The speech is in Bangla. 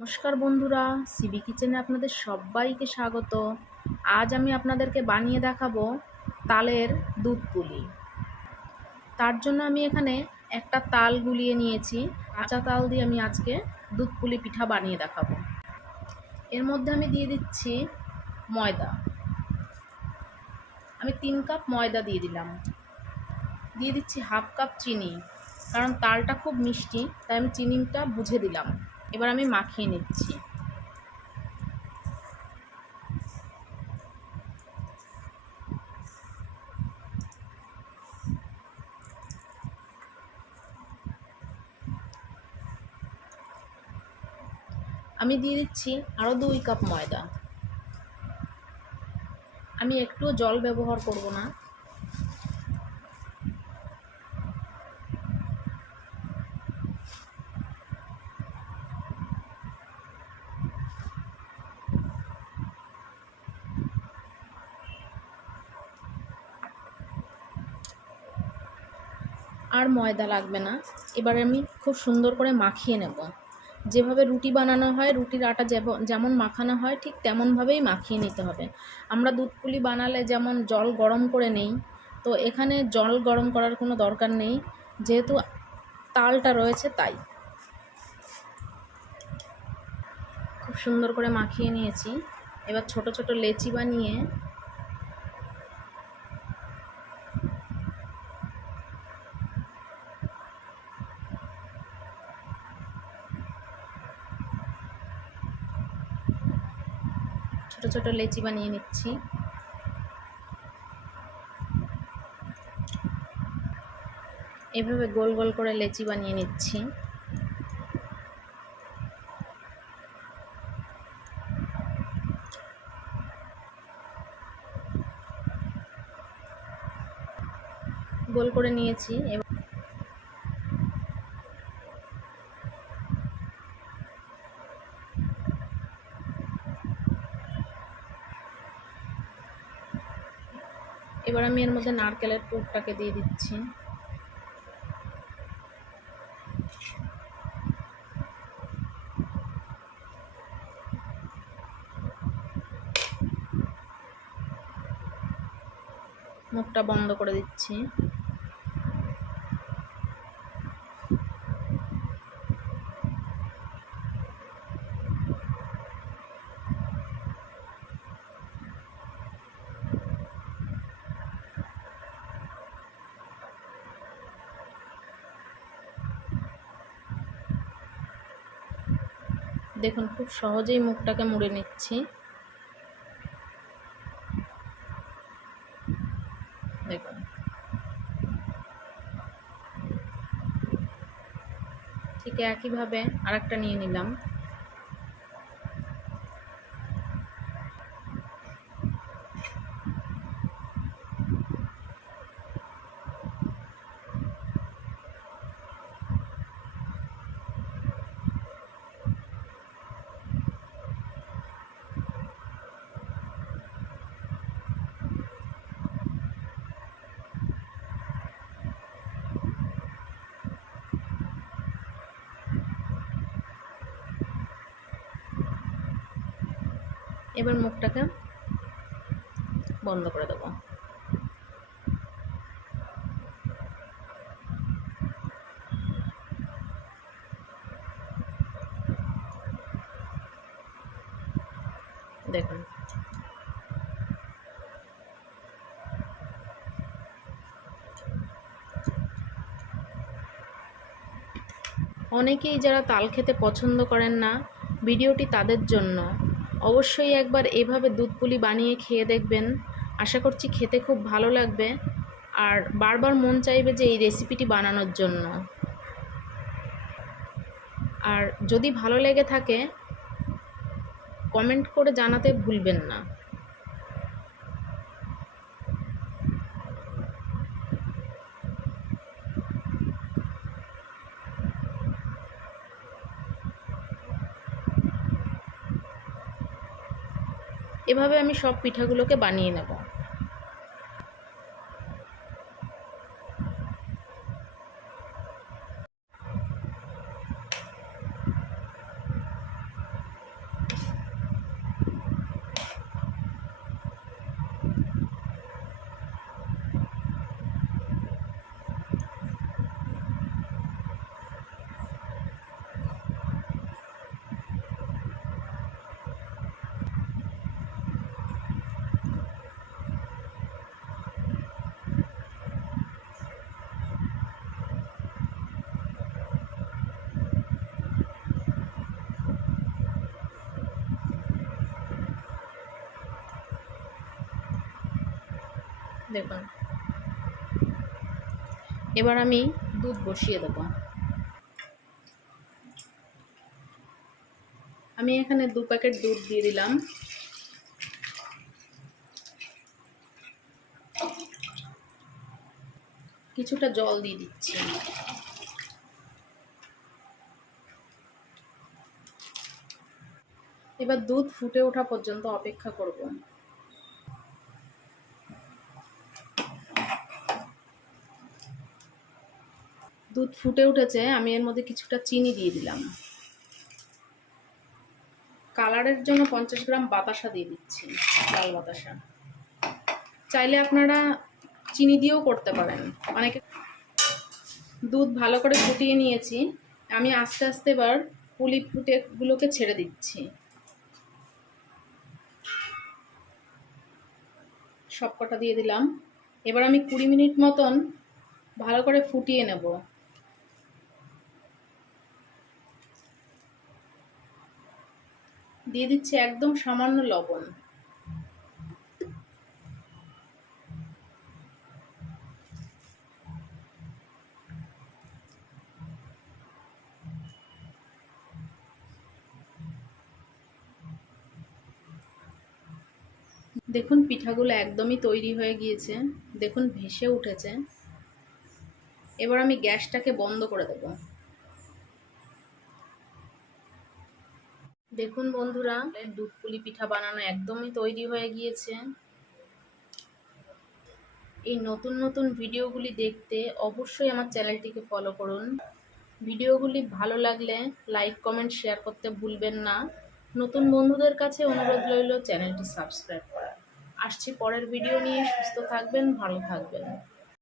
নমস্কার বন্ধুরা, সিবি কিচেনে আপনাদের সবাইকে স্বাগত। আজ আমি আপনাদেরকে বানিয়ে দেখাবো তালের দুধ পুলি। তার জন্য আমি এখানে একটা তাল গুলিয়ে নিয়েছি। কাঁচা তাল দিয়ে আমি আজকে দুধ পুলি পিঠা বানিয়ে দেখাবো। এর মধ্যে আমি দিয়ে দিচ্ছি ময়দা। আমি 3 কাপ ময়দা দিয়ে দিলাম। দিয়ে দিচ্ছি হাফ কাপ চিনি, কারণ তালটা খুব মিষ্টি, তাই আমি চিনিটা বুঝে দিলাম। এবার আমি মাখিয়ে নিচ্ছি। আমি দিয়ে দিচ্ছি আরও 2 কাপ ময়দা। আমি একটুও জল ব্যবহার করব না। আর ময়দা লাগবে না। এবার আমি খুব সুন্দর করে মাখিয়ে নেব। যেভাবে রুটি বানানো হয়, রুটির আটা যেমন মাখানো হয়, ঠিক তেমনভাবেই মাখিয়ে নিতে হবে। আমরা দুধ পুলি বানালে যেমন জল গরম করে নেই, তো এখানে জল গরম করার কোনো দরকার নেই, যেহেতু তালটা রয়েছে তাই। খুব সুন্দর করে মাখিয়ে নিয়েছি। এবার ছোট ছোট লেচি বানিয়ে নিচ্ছি। এভাবে গোল গোল করে লেচি বানিয়ে নিচ্ছি। গোল করে নিয়েছি। এবার আমি এর মধ্যে নারকেলের পুরটাকে দিয়ে দিচ্ছি। মুখটা বন্ধ করে দিচ্ছি। দেখুন, খুব সহজেই মুখটাকে মুড়ে নিচ্ছি। দেখুন, ঠিক একইভাবে আরেকটা নিয়ে নিলাম। এবার মুখটাকে বন্ধ করে দেবো। দেখুন, অনেকেই যারা তাল খেতে পছন্দ করেন না, ভিডিওটি তাদের জন্য। অবশ্যই একবার এভাবে দুধ পুলি বানিয়ে খেয়ে দেখবেন। আশা করছি খেতে খুব ভালো লাগবে, আর বারবার মন চাইবে যে এই রেসিপিটি বানানোর জন্য। আর যদি ভালো লেগে থাকে, কমেন্ট করে জানাতে ভুলবেন না। এভাবে আমি সব পিঠাগুলোকে বানিয়ে নেব। দেখুন, এবার আমি দুধ বসিয়ে দেবো। আমি এখানে 2 প্যাকেট দুধ দিয়ে দিলাম। কিছুটা জল দিয়ে দিচ্ছি। এবার দুধ ফুটে ওঠা পর্যন্ত অপেক্ষা করব। দুধ ফুটে উঠেছে, আমি এর মধ্যে কিছুটা চিনি দিয়ে দিলাম। কালারের জন্য 50 গ্রাম বাতাসা দিয়ে দিচ্ছি, লাল বাতাসা। চাইলে আপনারা চিনি দিয়েও করতে পারেন। অনেকে দুধ ভালো করে ফুটিয়ে নিয়েছি, আমি আস্তে আস্তে এবার পুলি গুলোকে ছেড়ে দিচ্ছি। সবকটা দিয়ে দিলাম। এবার আমি 20 মিনিট মতন ভালো করে ফুটিয়ে নেব। দিয়ে দিচ্ছি একদম সামান্য লবণ। দেখুন পিঠাগুলো একদমই তৈরি হয়ে গিয়েছে, দেখুন ভেসে উঠেছে। এবার আমি গ্যাসটাকে বন্ধ করে দেব। দেখুন বন্ধুরা, দুধ পুলি পিঠা বানানো একদমই তৈরি হয়ে গিয়েছে। এই নতুন নতুন ভিডিওগুলি দেখতে অবশ্যই আমার চ্যানেলটিকে ফলো করুন। ভিডিওগুলি ভালো লাগলে লাইক কমেন্ট শেয়ার করতে ভুলবেন না। নতুন বন্ধুদের কাছে অনুরোধ রইল চ্যানেলটি সাবস্ক্রাইব করার। আসছি পরের ভিডিও নিয়ে। সুস্থ থাকবেন, ভালো থাকবেন।